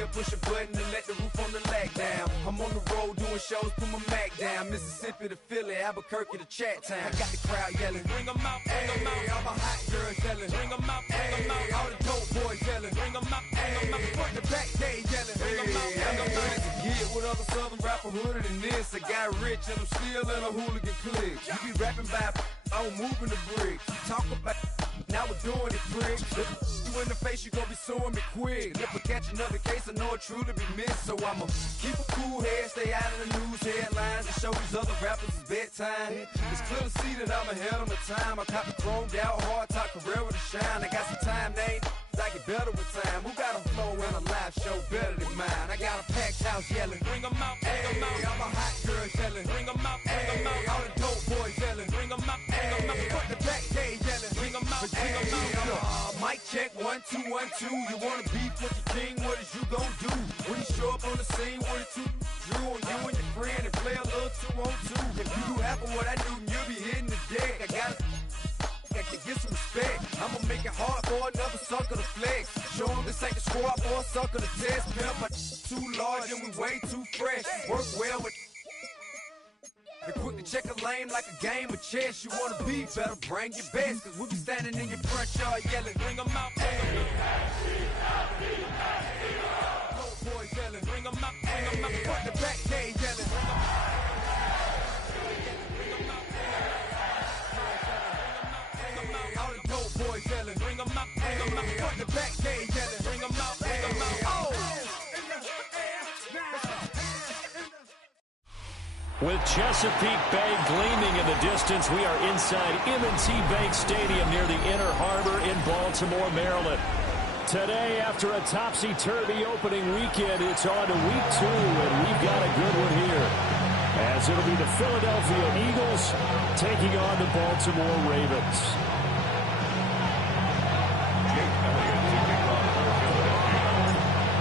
here, push a button and let the roof on the lag down. I'm on the road doing shows, put my Mac down. Mississippi to Philly, Albuquerque to Chat Town. I got the crowd yelling, bring them out, bring them out. All my hot girls yelling, bring them out, bring them out. All the dope boys yelling, bring them out, bring them out. Front the back, they yelling, bring them out, bring them out. To get with other southern rapper hooded than this. I got rich and I'm still in a hooligan clique. You be rapping by, I'm moving the bricks. Talk about, now we're doing it, pricks. You in the face, you gon' be suing me quick. If I catch another case, I know it truly be missed. So I'ma keep a cool head, stay out of the news headlines, and show these other rappers it's bedtime. It's clear to see that I'm ahead of my time. I cop the chromed out, hard top career with a shine. I got some time, they ain't I get better with time. Who got a flow and a live show better than mine? I got a packed house yelling, bring them out, bring them out. All my hot girls yelling, bring them out, bring them out. All the dope boys yelling, bring them out, bring them out. Front the back, they yelling, bring them out, bring them out. Mic check, 1, 2, 1, 2. You wanna beef with the king, what is you gon' do? When you show up on the scene with a two drew on you and your friend and play a little 2-on-2. If you do half of what I do, you'll be hitting the deck. I got to get some respect. I'ma make it hard for another sucker to flex. Show them this ain't the squad for a sucker to test. Pimp, my too large and we way too fresh. Work well with and quick to check a lane like a game of chess. You wanna be better, bring your best. Cause we be standing in your front yard yelling, bring them out, bring them out. Dope boys yelling, bring them out, bring them out. Front the back, they yelling, bring them out. All the dope boys yelling, bring them out, bring them out. Front the back, they yelling, bring them out, bring them out. Oh! With Chesapeake Bay gleaming in the distance, we are inside M&T Bank Stadium near the Inner Harbor in Baltimore, Maryland. Today, after a topsy-turvy opening weekend, it's on to week 2, and we've got a good one here. As it'll be the Philadelphia Eagles taking on the Baltimore Ravens.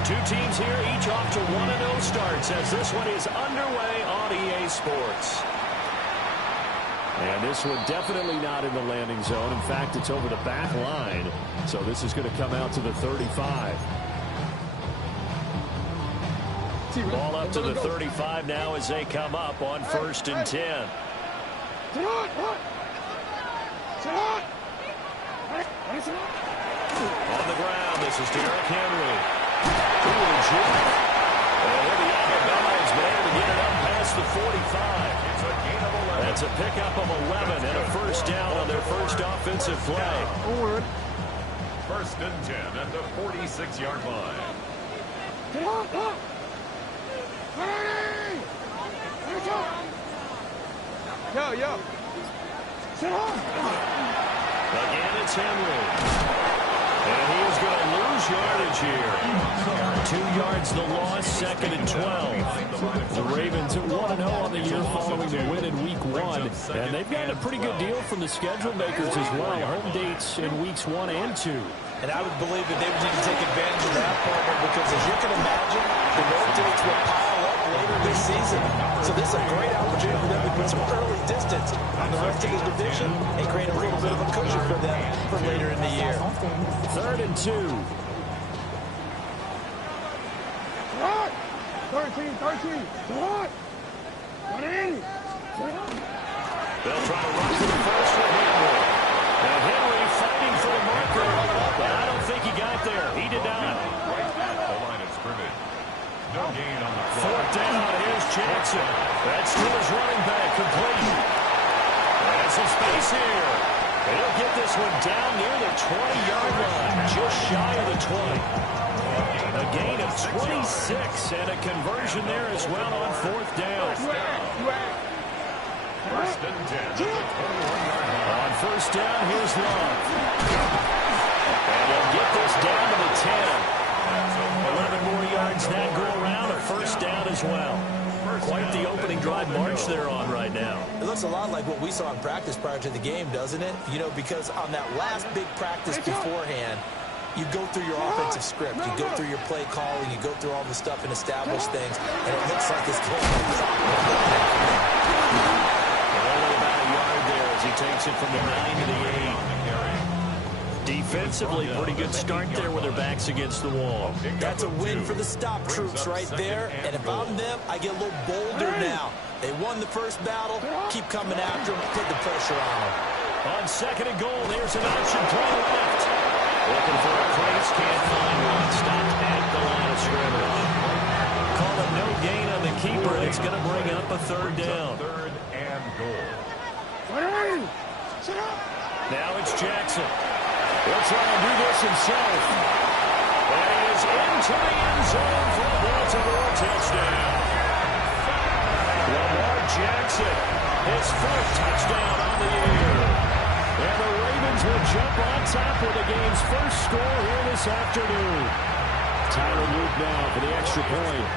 Two teams here, each off to 1-0 starts as this one is underway on EA Sports. And this one definitely not in the landing zone. In fact, it's over the back line. So this is going to come out to the 35. Ball up to the 35 now as they come up on 1st and 10. On the ground, this is Derrick Henry. And he'll be out of bounds, but able to get it up past the 45. It's a gain of 11. That's a pickup of 11 and a first down on their first offensive play. Forward. 1st and 10 at the 46-yard line. Yo. Again, it's Henry. And he is going to lose yardage here. 2 yards the loss, 2nd and 12. The Ravens at 1-0 on the year following the win in week 1. And they've gotten a pretty good deal from the schedule makers as well. Home dates in weeks 1 and 2. And I would believe that they would need to take advantage of that part because, as you can imagine, the road dates will pile up later this season. So this is a great opportunity for them to put some early distance on the rest of the division and create a little bit of a cushion for them for later in the year. 3rd and 2. 13. They'll try to run for the first with Henry. And Henry fighting for the marker, but I don't think he got there. He did not. Right at the line of scrimmage. No gain on the play. 4th down, here's Jackson. That's to his running back, complete. There's some space here. They'll get this one down near the 20-yard line, just shy of the 20. A gain of 26 and a conversion there as well on 4th down. 1st and 10 at the 21-yard line. On 1st down, here's Love. And they'll get this down to the 10. 11 more yards that go around, a 1st down as well. Quite the opening drive march they're on right now. It looks a lot like what we saw in practice prior to the game, doesn't it? You know, because on that last big practice beforehand, you go through your offensive script, you go through your play calling, you go through all the stuff and establish things, and it looks like it's going only about a yard there as he takes it from the 9 to the 8. Defensively, pretty good start there with their backs against the wall. That's a win for the stop troops right there. And if I'm them, I get a little bolder now. They won the first battle. Keep coming after them. Put the pressure on them. On second and goal, there's an option play left. Looking for a place, can't find one. Stopped at the line of scrimmage. Call it no gain on the keeper. It's going to bring up a third down. Third and goal. Now it's Jackson. He'll try and do this himself. And he is into the end zone for a Baltimore touchdown. Lamar Jackson, his fourth touchdown on the year. And the Ravens will jump on top with the game's first score here this afternoon. Tyler Luke now for the extra point.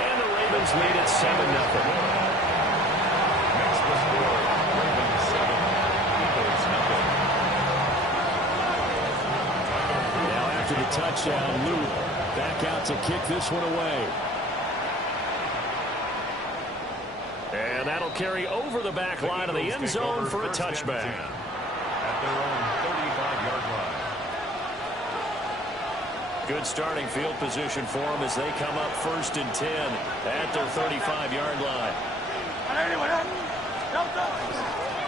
And the Ravens lead at 7-0. The touchdown, Luke back out to kick this one away. And that'll carry over the back line of the end zone for a touchback. At their own 35-yard line. Good starting field position for them as they come up 1st and 10 at their 35-yard line.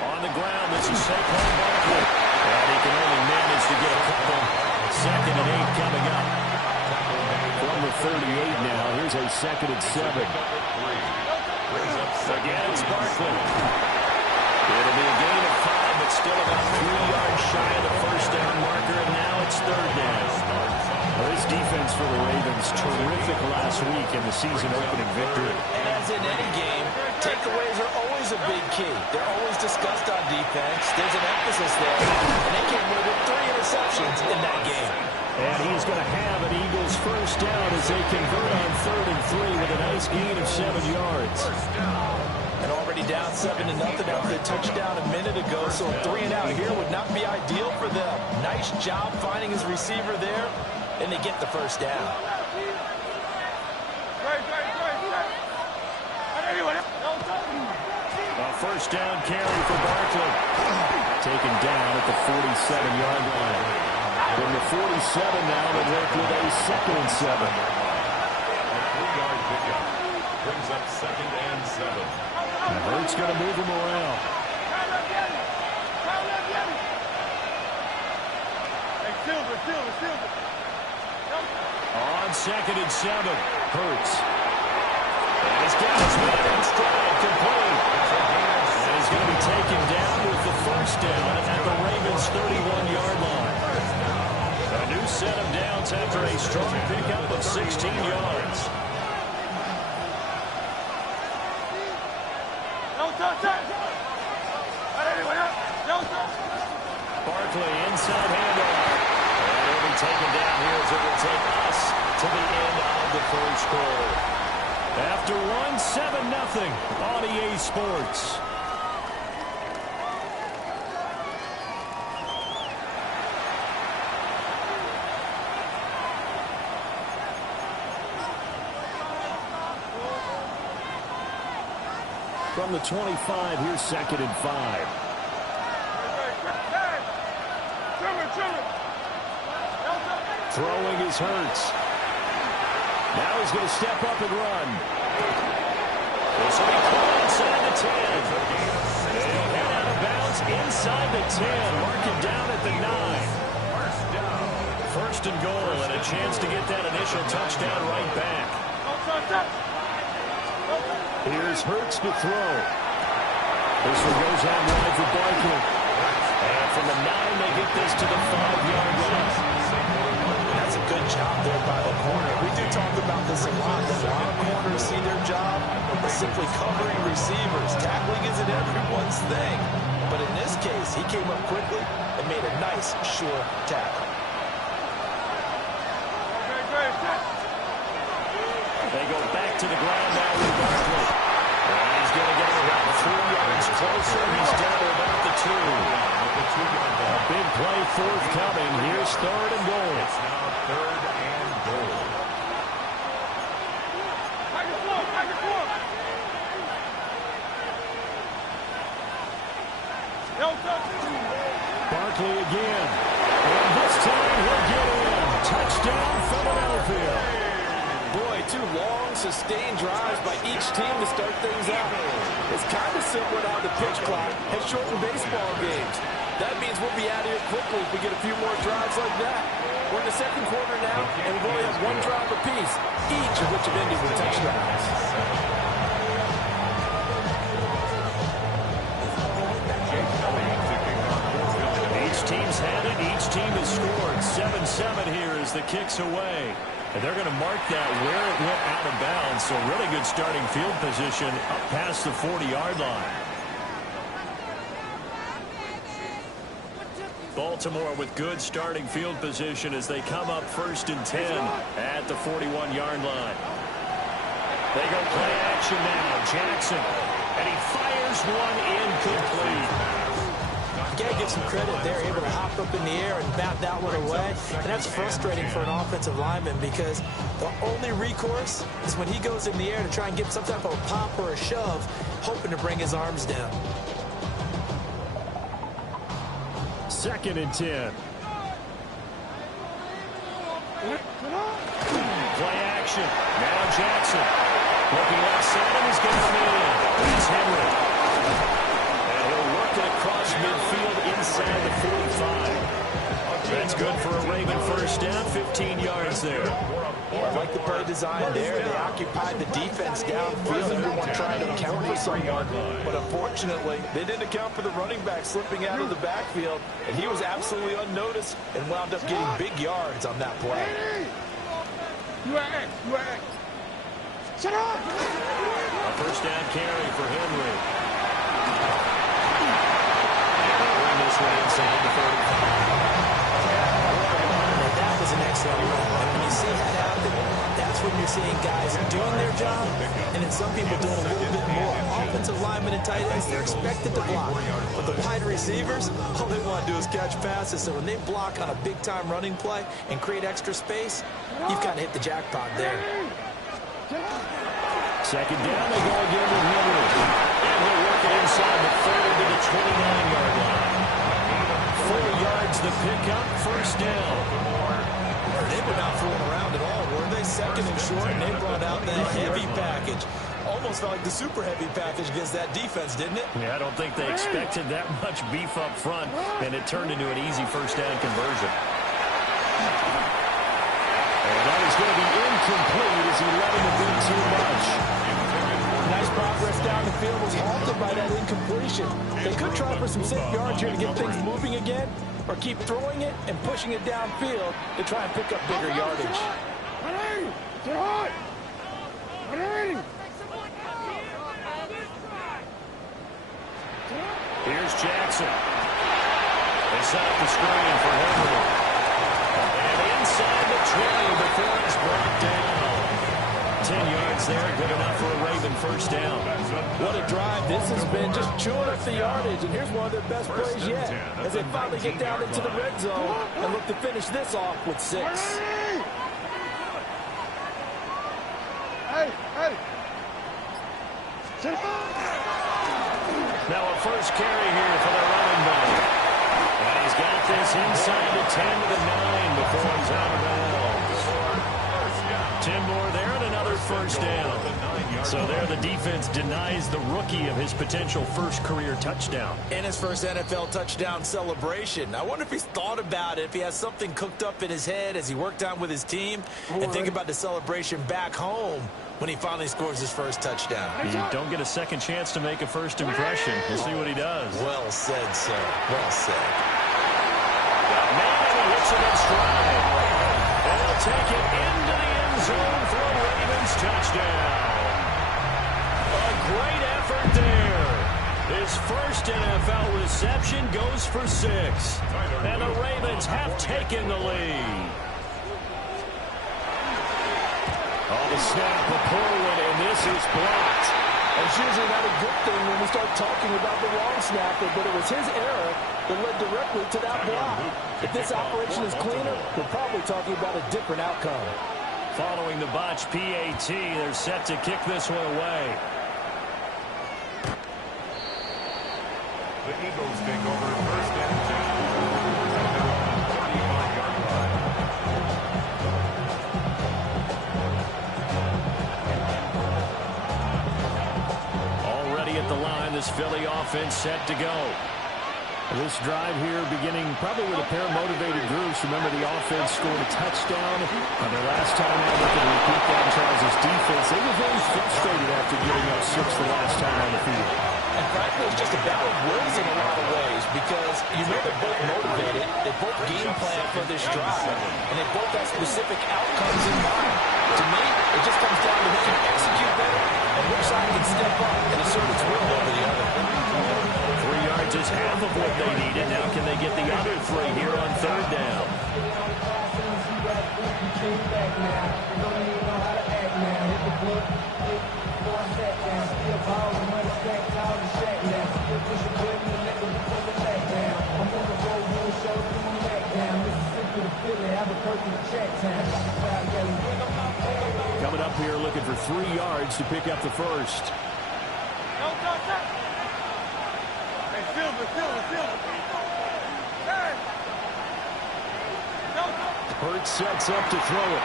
On the ground, this is Saquon Barkley. And he can only manage to get a couple. 2nd and 8 coming up. From the 38 now, here's a 2nd and 7. Again, it's Barkley. It'll be a gain of 5, but still about 3 yards shy of the first down marker, and now it's 3rd down. Well, this defense for the Ravens, terrific last week in the season-opening victory. And as in any game, takeaways are always a big key. They're always discussed on defense. There's an emphasis there, and they came away with 3 interceptions in that game. And he's going to have an Eagles first down as they convert on 3rd and 3 with a nice gain of 7 yards. And already down 7-0 after the touchdown a minute ago, so 3 and out here would not be ideal for them. Nice job finding his receiver there, and they get the first down. A first down carry for Barkley. Taken down at the 47-yard line. From the 47 now, they work with a 2nd and 7. A 3-yard pickup. Brings up 2nd and 7. Hurts going to move him around. On 2nd and 7, Hurts. And he's got his man in stride, complete. And he's going to be taken down with the first down at the Ravens' 31-yard line. A new set of downs after a strong pickup of 16 yards. Barkley inside handoff. And he'll be taken down here as it will take us to the end of the first quarter. After 7-0 on EA Sports. From the 25, here's 2nd and 5. Throwing is Hurts. Now he's going to step up and run. This will be caught inside the 10. They'll head out of bounds inside the 10. Mark it down at the 9. First and goal, and a chance to get that initial touchdown right back. Here's Hurts to throw. This one goes out wide for Barkley. And from the 9, they get this to the 5-yard line. That's a good job there by the corner. We do talk about this a lot. A lot of corners see their job as simply covering receivers. Tackling isn't everyone's thing. But in this case, he came up quickly and made a nice, sure tackle. They go back to the ground now with Barkley. And he's going to get about 3 yards closer. He's down to about the 2. A big play forthcoming. Here's 3rd and goal. It's now 3rd and goal. Barkley again. And this time he'll get in. Touchdown, Philadelphia. Boy, 2 long, sustained drives by each team to start things out. It's kind of similar to how the pitch clock has shortened baseball games. That means we'll be out of here quickly if we get a few more drives like that. We're in the second quarter now, and we've only have 1 drive apiece, each of which have ended with touchdowns. Each team's had it. Each team has scored. 7-7 here as the kick's away. And they're going to mark that where it went out of bounds. So really good starting field position up past the 40-yard line. Baltimore with good starting field position as they come up 1st and 10 at the 41-yard line. They go play action now. Jackson. And he fires one incomplete. You got to give some credit. They're able to hop up in the air and bat that one away. And that's frustrating for an offensive lineman because the only recourse is when he goes in the air to try and get some type of a pop or a shove, hoping to bring his arms down. 2nd and 10. Play action. Now Jackson. Looking left side and he's got him in. It's Henry. And he'll work it across midfield inside the 45. That's good for a Raven first down. 15 yards there. I like the play design there. They occupied the defense downfield. Everyone trying to account for someone. But unfortunately, they didn't account for the running back slipping out of the backfield. And he was absolutely unnoticed and wound up getting big yards on that play. Shut up! A first down carry for Henry. Bring this one inside the 35. That was an excellent run. And when you see that happen, that's when you're seeing guys doing their job, and then some people doing a little bit more. Offensive linemen and tight ends, they're expected to block. But the wide receivers, all they want to do is catch passes. So when they block on a big-time running play and create extra space, you've kind of hit the jackpot there. 2nd down, they go again with Henry. And he'll work it inside the 30 to the 29-yard line. 4 yards the pickup, first down. They were not fooling around at all, were they? 2nd and short, and they brought out that heavy package. Almost felt like the super heavy package against that defense, didn't it? Yeah, I don't think they expected that much beef up front, and it turned into an easy first down conversion. And that is going to be incomplete as he let him a bit too much. Nice progress down the field, was halted by that incompletion. They could try for some safe yards here to get things moving again, or keep throwing it and pushing it downfield to try and pick up bigger yardage. Here's Jackson. They set up the screen for Henry. And inside the 20 before it's brought down. 10 yards there, good enough for a Raven first down. What a drive this has been, just chewing up the yardage. And here's one of their best plays yet, as they finally get down into the red zone and look to finish this off with 6. Now a first carry here for the running back. And he's got this inside the 10 to the 9 before he's out of bounds. 10 more there and another first down. So there the defense denies the rookie of his potential first career touchdown. And his first NFL touchdown celebration. I wonder if he's thought about it, if he has something cooked up in his head as he worked on with his team, and think about the celebration back home when he finally scores his first touchdown. You don't get a second chance to make a first impression. We'll see what he does. Well said, sir. Well said. Man, he hits it in stride. And he'll take it into the end zone for a Ravens touchdown. A great effort there. His first NFL reception goes for 6. And the Ravens have taken the lead. Oh, the snap, a poor one, and this is blocked. It's usually not a good thing when we start talking about the wrong snapper, but it was his error that led directly to that block. If this operation is cleaner, we're probably talking about a different outcome. Following the botch PAT, they're set to kick this one away. The Eagles take over first and 10. this Philly offense set to go. This drive here beginning probably with a pair of motivated groups. Remember, the offense scored a touchdown on their last time out. They can repeat that. Charles' defense, they were very frustrated after giving up 6 the last time on the field. And frankly, it's just a battle of wills in a lot of ways because you know they're both motivated. They both game plan for this drive, and they both have specific outcomes in mind. To me, it just comes down to who can execute better and which side can step up and assert its will over the other. 3 yards is half of what they needed. Now can they get the other 3 here on third down? Coming up here looking for 3 yards to pick up the first. Hurts sets up to throw it.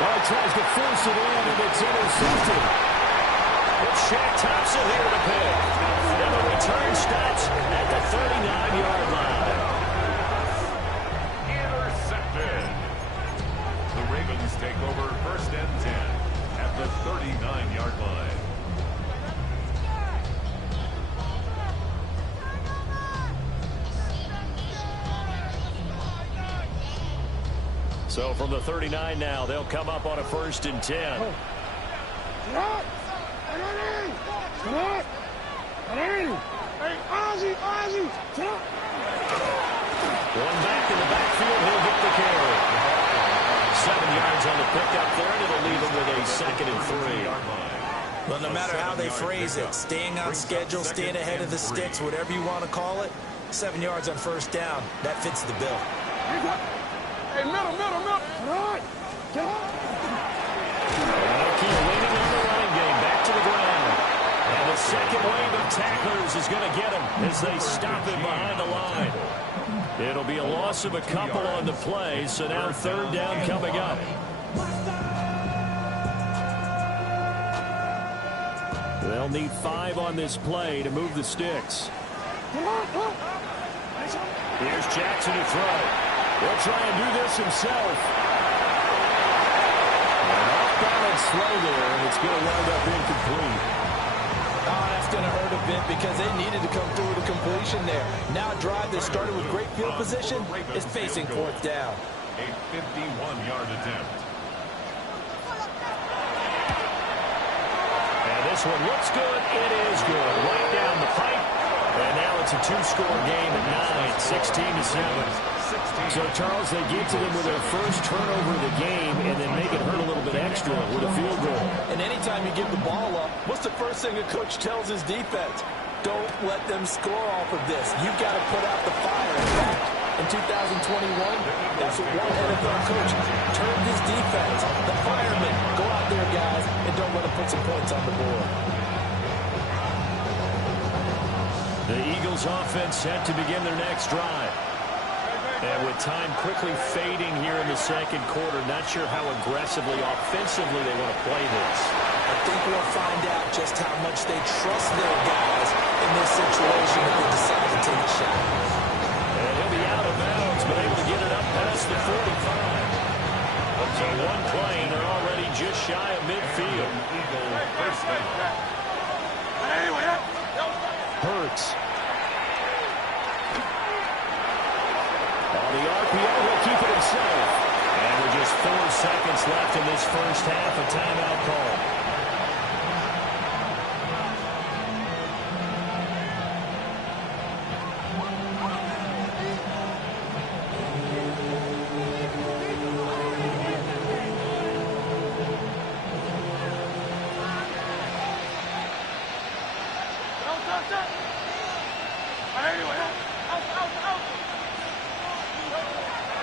Well, tries to force it in, and it's intercepted. It's Shaq Thompson here to pick. And the return stops at the 39-yard line. Intercepted. The Ravens take over 1st and 10 at the 39-yard line. So from the 39 now, they'll come up on a 1st and 10. One back in the backfield, he'll get the carry. 7 yards on the pickup there, and it'll leave him with a 2nd and 3. Well, no matter how they phrase it, staying on schedule, staying ahead of the sticks, whatever you want to call it, 7 yards on 1st down, that fits the bill. Hey, middle. Run. Get on. Keep leaning on the running game. Back to the ground. And the second wave of tacklers is going to get him as they stop him behind the line. It'll be a loss of a couple on the play, so now 3rd down coming up. They'll need 5 on this play to move the sticks. Here's Jackson to throw. He'll try and do this himself. And off balance slow there, and it's going to wind up incomplete. Oh, that's going to hurt a bit because they needed to come through with a completion there. Now a drive that started with great field position is facing 4th down. A 51-yard attempt. And this one looks good. It is good. Right down the pipe. And now it's a 2-score game at 9, 16-7. So, Charles, they get to them with their first turnover of the game and then make it hurt a little bit extra with a field goal. And anytime you give the ball up, what's the first thing a coach tells his defense? Don't let them score off of this. You've got to put out the fire. In fact, in 2021, that's what one NFL coach turned his defense. The firemen. Go out there, guys, and don't let them put some points on the board. The Eagles offense set to begin their next drive. And with time quickly fading here in the 2nd quarter, not sure how aggressively, offensively they want to play this. I think we'll find out just how much they trust their guys in this situation if they decide to take a shot. And he'll be out of bounds, but able to get it up past the 45. So one play, and they're already just shy of midfield. Hurts. On the RPO, he'll keep it himself. And with just 4 seconds left in this first half, a timeout call.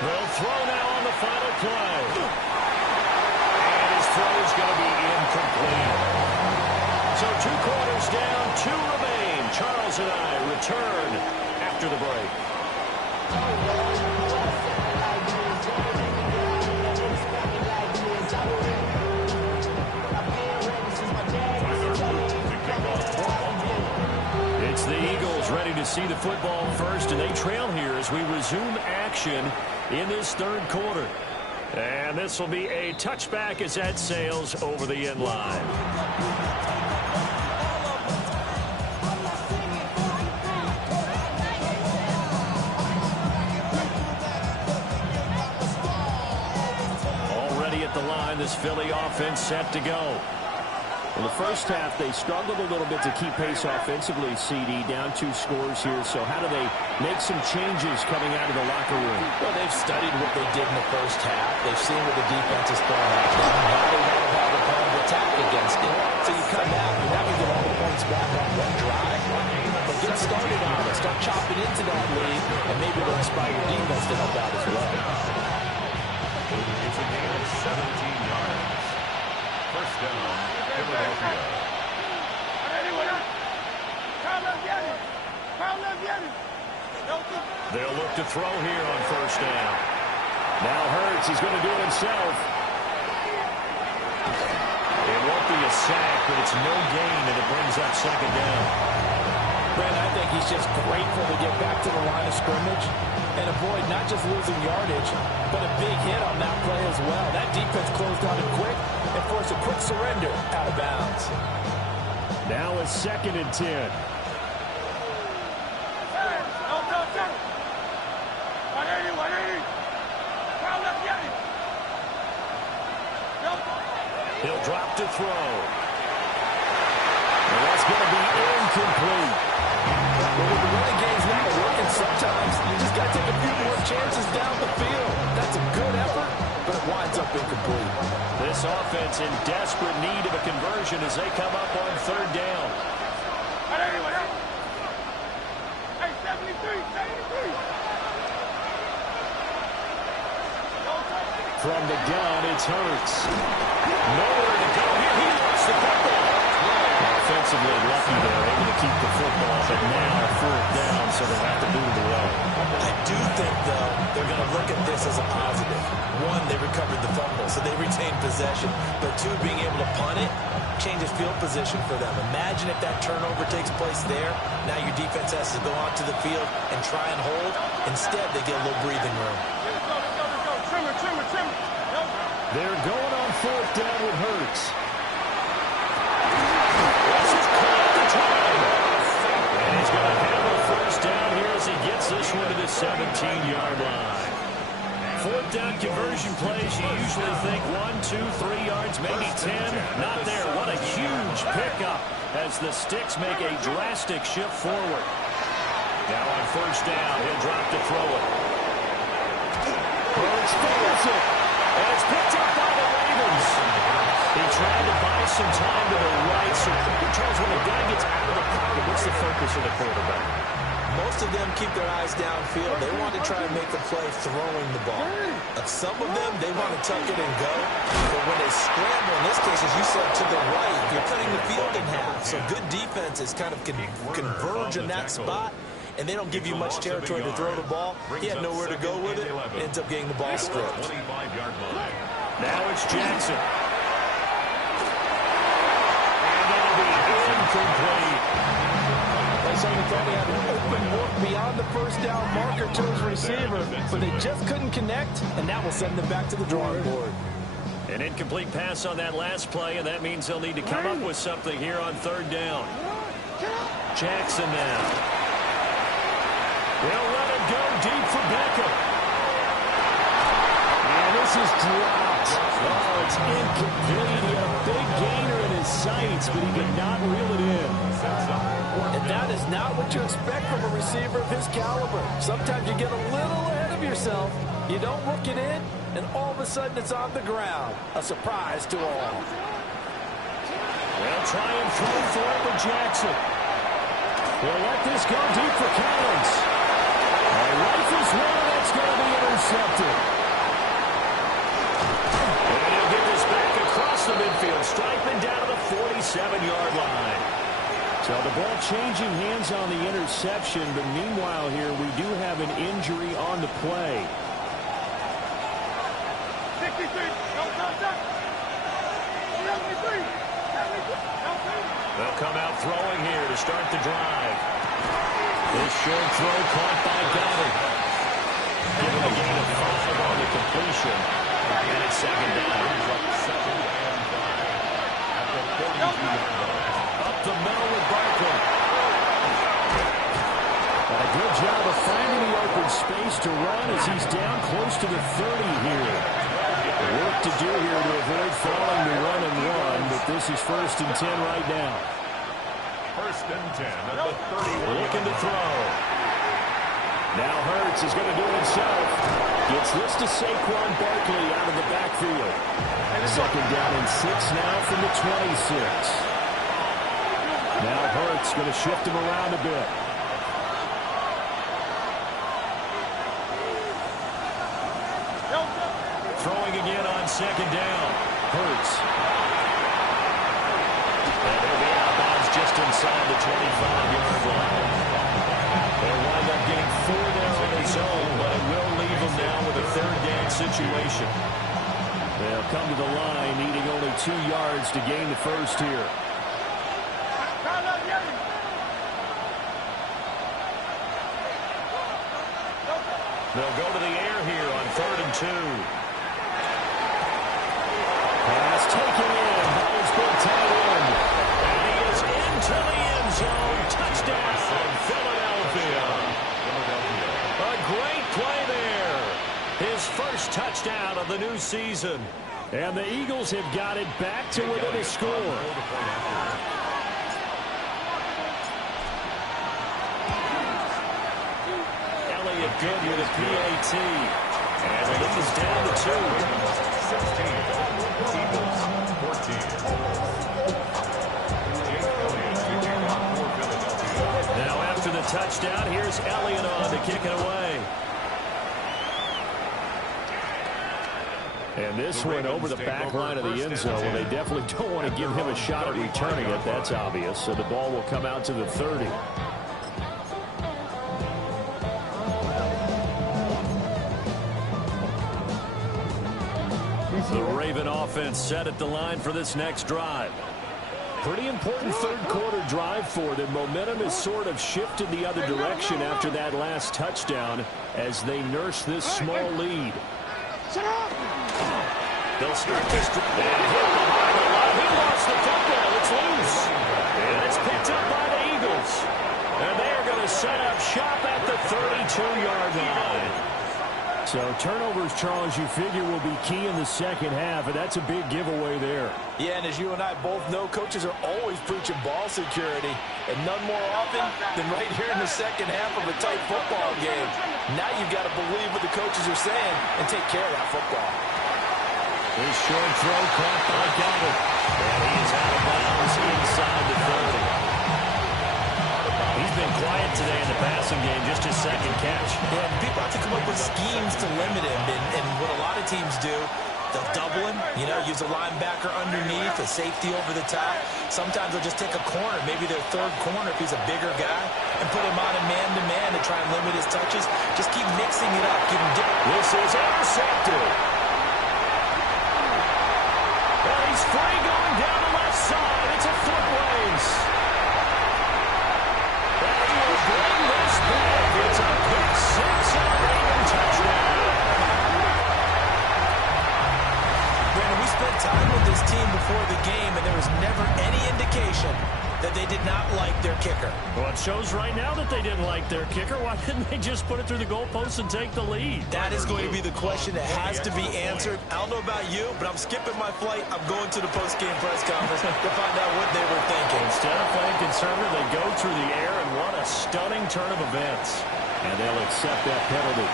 They'll throw now on the final play. And his throw is going to be incomplete. So 2 quarters down, 2 remain. Charles and I return after the break. see the football first, and they trail here as we resume action in this third quarter. And this will be a touchback as that sails over the end line. Already at the line, this Philly offense set to go. In the first half, they struggled a little bit to keep pace offensively, CD, down 2 scores here. So how do they make some changes coming out of the locker room? Well, they've studied what they did in the first half. They've seen what the defense is throwing at them, and how they want to have a plan of attack against it. So you come out, you're not going to get all the points back on one drive, but get started on it. Start chopping into that lead, and maybe it'll inspire your defense to help out as well. It's a gain of 17 yards. First down, Philadelphia. They'll look to throw here on first down. Now Hurts, he's going to do it himself. It won't be a sack, but it's no gain, and it brings up second down. Brent, I think he's just grateful to get back to the line of scrimmage and avoid not just losing yardage, but a big hit on that play as well. That defense closed down it quick and forced a quick surrender out of bounds. Now it's 2nd and 10. He'll drop to throw. And that's going to be incomplete. Well, with the running game's not working sometimes, you just got to take a few more chances down the field. That's a good effort, but it winds up incomplete. This offense in desperate need of a conversion as they come up on third down. Hey, 73. From the gun, it's Hurts. Nowhere to go here. He lost the football. Offensively lucky there, able to keep the football, but now 4th down, so they'll have to move the road. I do think, though, they're going to look at this as a positive. 1, they recovered the fumble, so they retained possession. But 2, being able to punt it changes field position for them. Imagine if that turnover takes place there. Now your defense has to go onto the field and try and hold. Instead, they get a little breathing room. They're going on 4th down with Hurts. And he's going to have a first down here as he gets this one to the 17-yard line. 4th down conversion plays, you usually think 1, 2, 3 yards, maybe 10. Not there. What a huge pickup as the Sticks make a drastic shift forward. Now on first down, he'll drop to throw it. Hurts fires it. And it's picked up by the Ravens. He tried to buy some time to the right. So, Charles, when a guy gets out of the pocket, what's the focus of the quarterback? Most of them keep their eyes downfield. They want to try and make a play throwing the ball. Some of them, they want to tuck it and go. But when they scramble, in this case, as you said, to the right, you're cutting the field in half. So good defenses kind of converge in that spot, and they don't give you much territory to throw the ball. He had nowhere to go with it. Ends up getting the ball stripped. Now it's Jackson. And that'll be incomplete. They thought he had an open look beyond the first down marker to his receiver, but they just couldn't connect, and that will send them back to the drawing board. An incomplete pass on that last play, and that means they'll need to come up with something here on third down. Jackson now. They'll let it go deep for Beckham. And this is dropped. Oh, it's incomplete. He had a big gainer in his sights, but he could not reel it in. And that is not what you expect from a receiver of his caliber. Sometimes you get a little ahead of yourself. You don't look it in, and all of a sudden it's on the ground. A surprise to all. They'll try and throw for it with Jackson. They'll let this go deep for Collins. Rifles one, and it's going to be intercepted. And he'll get this back across the midfield. Strikeman down to the 47-yard line. So the ball changing hands on the interception, but meanwhile here we do have an injury on the play. 63. No contact. 73. They'll come out throwing here to start the drive. This short throw caught by Goddard. Given a gain of 5 on the completion. And it's second down. Up the middle with Barkley. A good job of finding the open space to run as he's down close to the 30 here. Work to do here to avoid falling to 1-1, but this is 1st and 10 right now. 1st and 10 at the 30. Looking to throw. Now Hurts is going to do it himself. Gets this to Saquon Barkley out of the backfield. Second down and 6 now from the 26. Now Hurts going to shift him around a bit. Throwing again on second down. Hurts. And he'll be out of bounds just inside the 25-yard line. They'll wind up getting 4 there on his own, but it will leave them now with a 3rd down situation. They'll come to the line, needing only 2 yards to gain the first here. They'll go to the air here on 3rd and 2. Pass taken in by his big tight end. And he is into the end zone. Touchdown, Philadelphia. A great play there. His first touchdown of the new season. And the Eagles have got it back to within a score. Elliott good with a PAT. And the lead is down to 2. 16. Eagles 14. Now after the touchdown, here's Elliott on to kick it away. And this one over the back line of the end zone. They definitely don't want to give him a shot at returning it. That's obvious. So the ball will come out to the 30. The Raven offense set at the line for this next drive. Pretty important 3rd quarter drive for them. Momentum has sort of shifted the other direction after that last touchdown as they nurse this small lead. They'll start this drive. He lost the football. It's loose. And it's picked up by the Eagles. And they are going to set up shop at the 32-yard line. So turnovers, Charles, you figure will be key in the second half, and that's a big giveaway there. Yeah, and as you and I both know, coaches are always preaching ball security, and none more often than right here in the second half of a tight football game. Now you've got to believe what the coaches are saying and take care of that football. This short throw caught by Goddard. And he is out of bounds inside the 30. He's been quiet today in the passing game, just his 2nd catch. Yeah, people have to come up with schemes to limit him, and what a lot of teams do, they'll double him, use a linebacker underneath, a safety over the top. Sometimes they'll just take a corner, maybe their 3rd corner if he's a bigger guy, and put him on a man-to-man to try and limit his touches. Just keep mixing it up. Give him This is intercepted. And he's free going down the left side. It's a foot race. And he will bring this back. It's a pick 6 and a Raven touchdown. Brandon, we spent time with this team before the game, and there was never any indication that they did not like their kicker. Well, it shows right now that they didn't like their kicker. Why didn't they just put it through the goalpost and take the lead? That is going to be the question that has to be answered. I don't know about you, but I'm skipping my flight. I'm going to the post-game press conference to find out what they were thinking. Instead of playing conservative, they go through the air, and what a stunning turn of events. And they'll accept that penalty.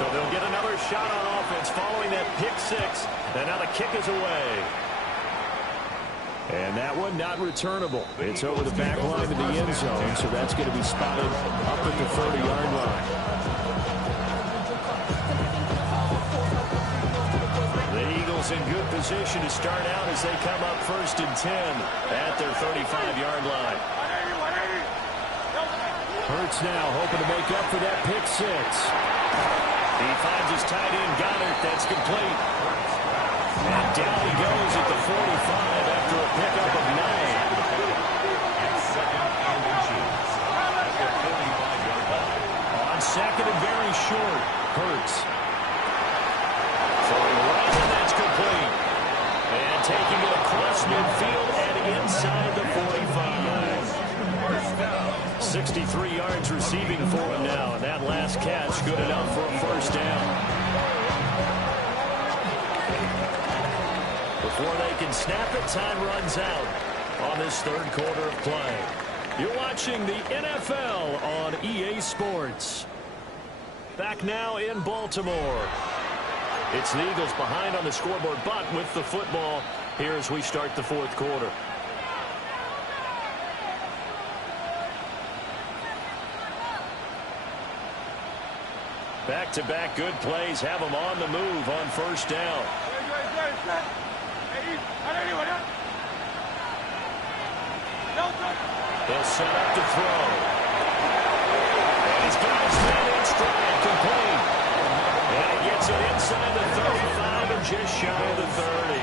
So they'll get another shot on offense following that pick 6. And now the kick is away. And that one not returnable. It's over the back line of the end zone, so that's going to be spotted up at the 30-yard line. The Eagles in good position to start out as they come up 1st and 10 at their 35-yard line. Hurts now hoping to make up for that pick 6. He finds his tight end, Goddard. That's complete. And down he goes at the 45 after a pickup of 9. And second and inches at the 45-yard line. On second and very short, Hurts. Throwing right, and that's complete. And taking it across midfield and inside the 45. 63 yards receiving for him now, and that last catch good enough for a first down. Before they can snap it, time runs out on this third quarter of play. You're watching the NFL on EA Sports. Back now in Baltimore. It's the Eagles behind on the scoreboard, but with the football here as we start the fourth quarter. Back-to-back good plays have them on the move on first down. They'll set up to throw. And he's got his man in stride, complete. And he gets it inside the 35 and just shy of the 30.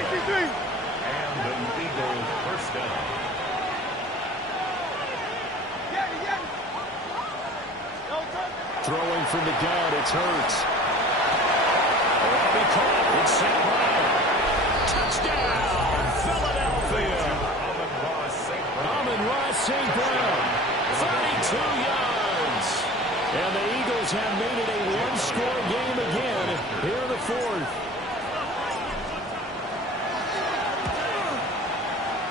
63. And the Eagles first down. Throwing from the gun, it's Hurts. Robbie caught, it's St. Brown. Touchdown, Philadelphia. Amon-Ra St. Brown, 32 yards. And the Eagles have made it a one-score game again here in the fourth.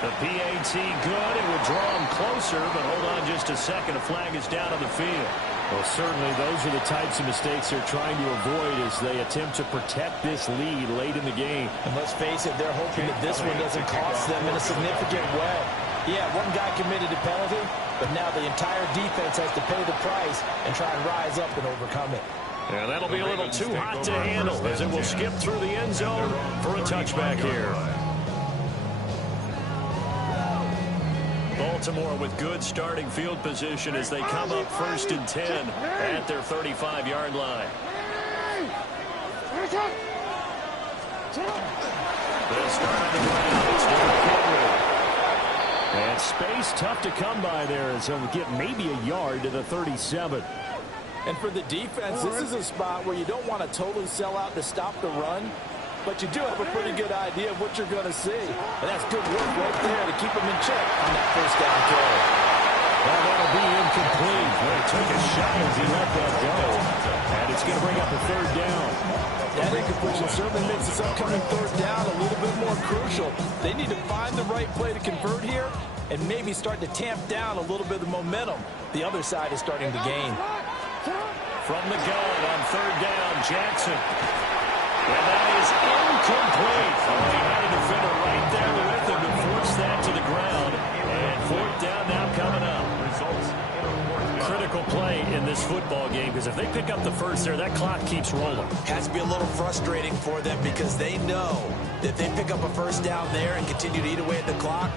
The PAT good. It would draw them closer, but hold on just a second. A flag is down on the field. Well, certainly those are the types of mistakes they're trying to avoid as they attempt to protect this lead late in the game. And let's face it, they're hoping that this one doesn't cost them in a significant way. Yeah, one guy committed a penalty, but now the entire defense has to pay the price and try and rise up and overcome it. And that'll be a little too hot to handle as it will skip through the end zone for a touchback here. Baltimore with good starting field position as they come up first and 10 at their 35-yard line. They'll start on the ground. It's Derrick Henry. And space tough to come by there as he'll get maybe a yard to the 37. And for the defense, this is a spot where you don't want to totally sell out to stop the run, but you do have a pretty good idea of what you're going to see. And that's good work right there to keep them in check on that first down throw. Well, that'll be incomplete. Well, he took a shot as he let that go. And it's going to bring up a third down. That incompletion certainly makes this upcoming third down a little bit more crucial. They need to find the right play to convert here and maybe start to tamp down a little bit of the momentum the other side is starting to gain. From the gun on third down, Jackson. And that is incomplete. Oh, he had a defender right there with him to force that to the ground. And fourth down now coming up. Critical play in this football game because if they pick up the first there, that clock keeps rolling. Has to be a little frustrating for them because they know that if they pick up a first down there and continue to eat away at the clock,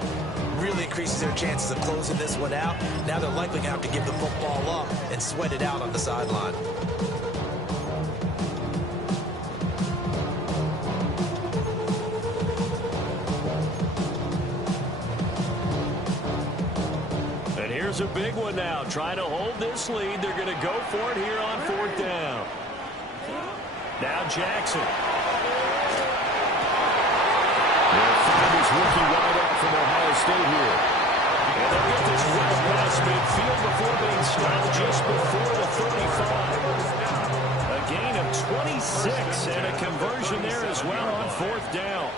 really increases their chances of closing this one out. Now they're likely going to have to give the football up and sweat it out on the sideline. Here's a big one now. Trying to hold this lead. They're going to go for it here on fourth down. Now Jackson. They'll find his rookie wideout from Ohio State here. And they'll get this well past midfield before being stopped just before the 35. A gain of 26 and a conversion there as well on fourth down.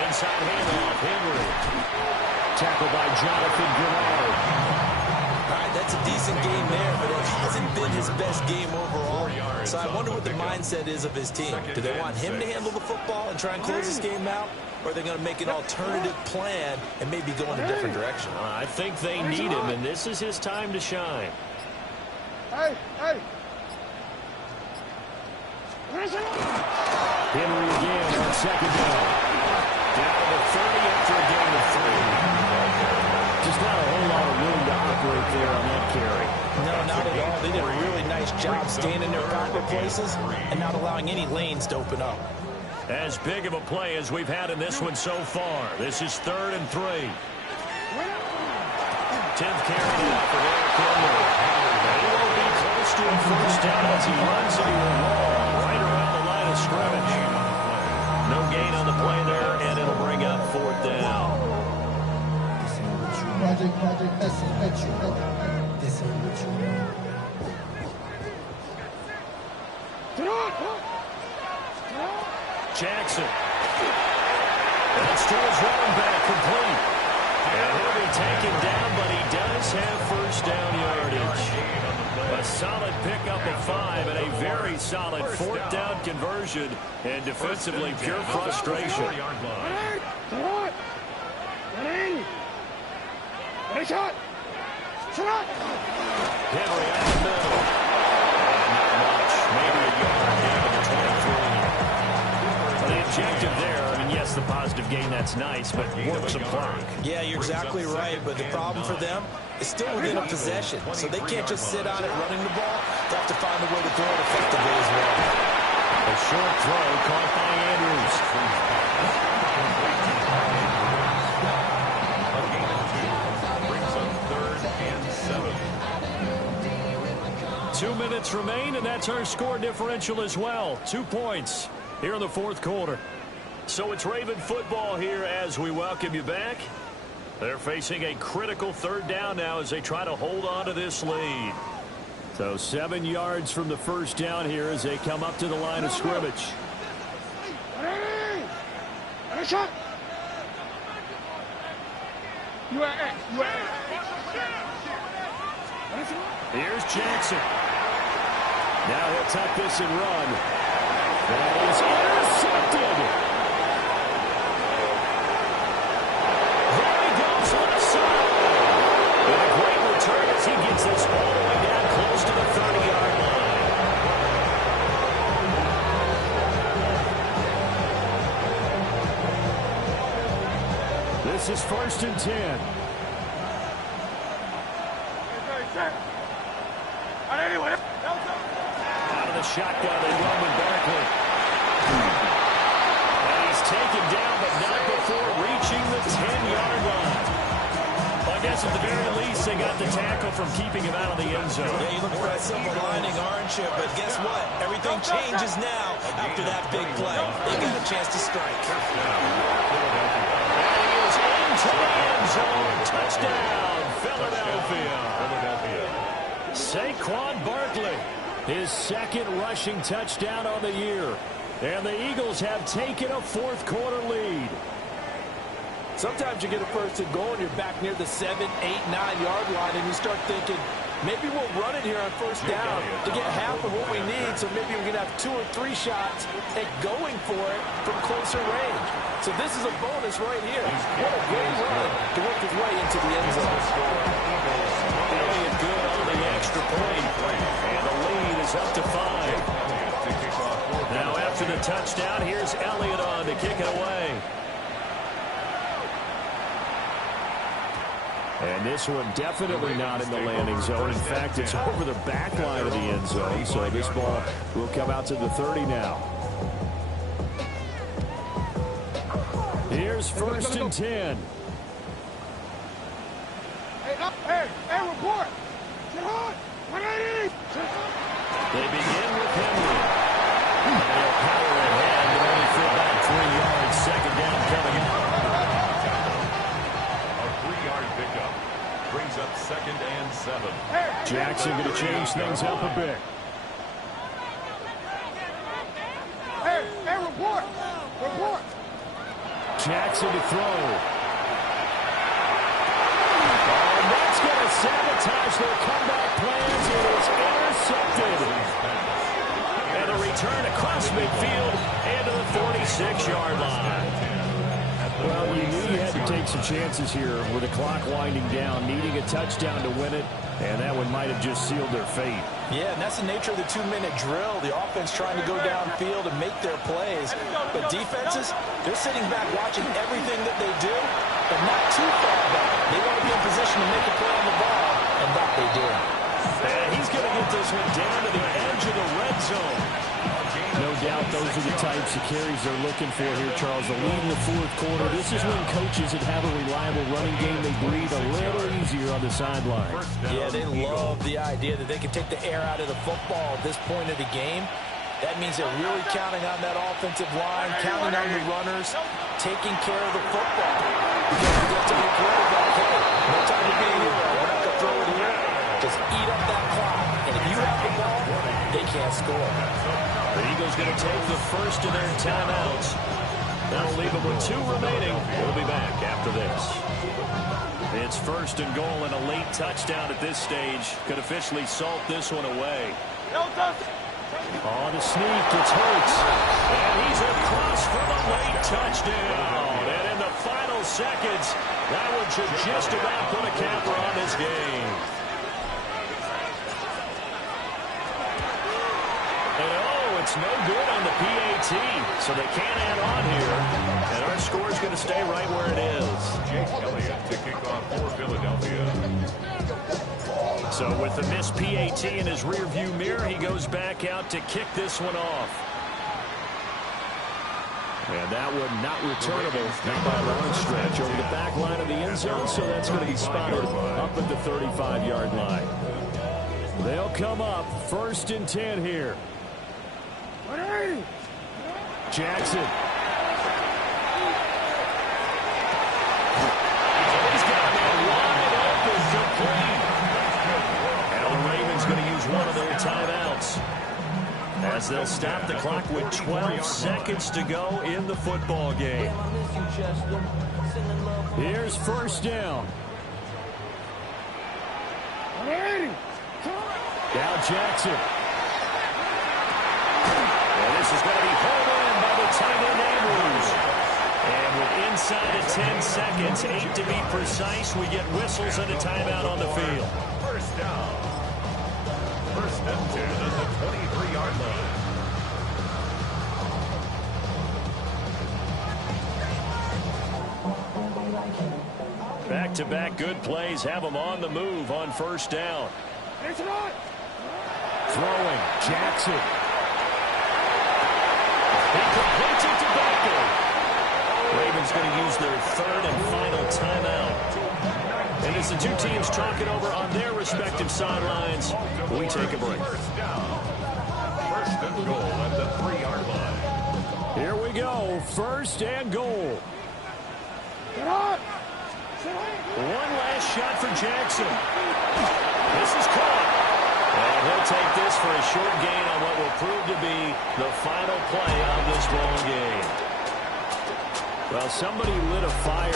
Inside handoff, Henry. Tackled by Jonathan Grenard. All right, that's a decent game there, but it hasn't been his best game overall. So I wonder what the mindset is of his team. Do they want him to handle the football and try and close this game out? Or are they going to make an alternative plan and maybe go in a different direction? I think they need him, and this is his time to shine. Hey! Henry again on second down. Down to the 30 after a gain of 3. Just not a whole lot of room to operate there on that carry. No, not at all. They did a really nice job staying in their proper places and not allowing any lanes to open up. As big of a play as we've had in this one so far. This is 3rd and 3. 10th carry now for Derrick Henry. He will be close to a first down as he runs into a wall right around the line of scrimmage. No gain on the play there, and it'll bring up 4th down. Jackson. That's to his running back, complete. And he'll be taken down, but he does have first down yardage. A solid pickup of 5 and a very solid 4th down conversion. And defensively, pure frustration. Henry out the middle. Not much. Maybe a yard down to the 23. The objective there, I mean, yes, the positive gain, that's nice, but work some clock. Yeah, you're exactly right, but the problem for them is still within a possession, so they can't just sit on it running the ball. They have to find a way to throw it effectively as well. A short throw caught by Andrews. 2 minutes remain, and that's our score differential as well. 2 points here in the 4th quarter. So it's Raven football here as we welcome you back. They're facing a critical 3rd down now as they try to hold on to this lead. So 7 yards from the first down here as they come up to the line of scrimmage. Here's Jackson. Now he'll tuck this and run. That is intercepted. There he goes left side. And a great return as he gets this all the way down close to the 30-yard line. This is 1st and 10. Out of the shotgun, they Roman Barkley. And he's taken down, but not before reaching the 10-yard line. Well, I guess at the very least, they got the tackle from keeping him out of the end zone. Yeah, you look for that silver lining, aren't you? But guess what? Everything changes now after that big play. They got a chance to strike. And he is into the end zone. Touchdown, Philadelphia. Saquon Barkley, his 2nd rushing touchdown on the year. And the Eagles have taken a 4th quarter lead. Sometimes you get a 1st and goal and you're back near the 7, 8, 9-yard line and you start thinking, maybe we'll run it here on 1st down to get half of what we need, so maybe we can have 2 or 3 shots at going for it from closer range. So this is a bonus right here. What a great run to work his way into the end zone. Elliott good on the extra point, and the lead is up to 5. Now after the touchdown, here's Elliott on to kick it away. And this one definitely not in the landing zone. In fact, it's over the back line of the end zone. So this ball will come out to the 30 now. Here's 1st and 10. Hey, report! They begin with Henry. And he'll power ahead, but only fit back 3 yards. 2nd down coming up. A 3-yard pickup brings up 2nd and 7. Jackson going to change things up a bit. Hey, report! Jackson to throw. And that's going to sabotage their comeback plans. It is intercepted. And a return across midfield into the 46-yard line. Well, you knew you had to take some chances here with the clock winding down, needing a touchdown to win it, and that one might have just sealed their fate. Yeah, and that's the nature of the 2-minute drill. The offense trying to go downfield and make their plays. But defenses, they're sitting back watching everything that they do, but not too far back. They want to be in position to make a play on the ball, and that they do. And he's going to get this one down to the edge of the red zone. No doubt those are the types of carries they're looking for here, Charles. The lead in the fourth quarter. This is when coaches that have a reliable running game, they breathe a little easier on the sideline. Yeah, they love the idea that they can take the air out of the football at this point of the game. That means they're really counting on that offensive line, counting on the runners, taking care of the football. Because you get to the quarterback, hey, no time to be here. We're not going to throw it here. Just eat up that clock. And if you have the ball, they can't score. The Eagles going to take the first of their timeouts. That'll leave them with 2 remaining. We'll be back after this. It's first and goal and a late touchdown at this stage. Could officially salt this one away. On the sneak, it's Hurts. And he's across for the late touchdown. And in the final seconds, that one should just about put a capper on this game. It's no good on the PAT, so they can't add on here. And our score's going to stay right where it is. Jake Elliott to kick off for Philadelphia. So with the missed PAT in his rearview mirror, he goes back out to kick this one off. And that one not returnable, not by a long stretch, over the back line of the end zone, so that's going to be spotted up at the 35-yard line. They'll come up first and 10 here. Jackson. He's got a man wide open, complete. And the Ravens going to use one of their timeouts as they'll stop the clock with 12 seconds to go in the football game. Here's first down. Now Jackson. This is going to be home in by the tight end Andrews. And with inside of 10 seconds, 8 to be precise, we get whistles and a timeout on the field. First down. First and 10 at the 23-yard line. Back-to-back good plays have them on the move on first down. Throwing, Jackson. He completes it to Baker. Ravens going to use their third and final timeout. And as the two teams talk it over on their respective sidelines, we take a break. First down. First and goal at the 3-yard line. Here we go. First and goal. One last shot for Jackson. This is caught. And he'll take this for a short gain on what will prove to be the final play of this ball game. Well, somebody lit a fire.